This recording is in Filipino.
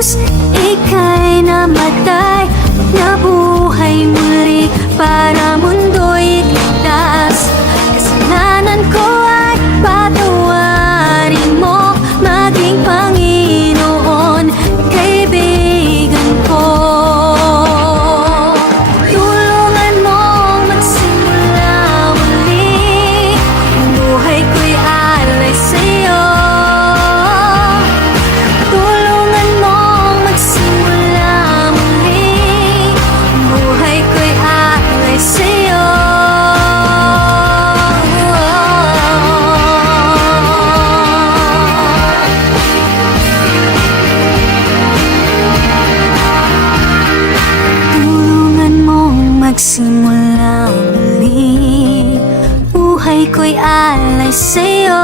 Jesus, ika'y namatay, nabuhay muli para mundo'y ligtas. Kasalanan ko ay patawarin mo, maging Panginoon, kaibigan ko. Tulungan mong magsimula muli, ang buhay ko'y alay sa'yo. Tulungan mong magsimula muli, ang buhay ko'y alay sa'yo. Tulungan mong magsimula muli, buhay ko'y alay sa'yo.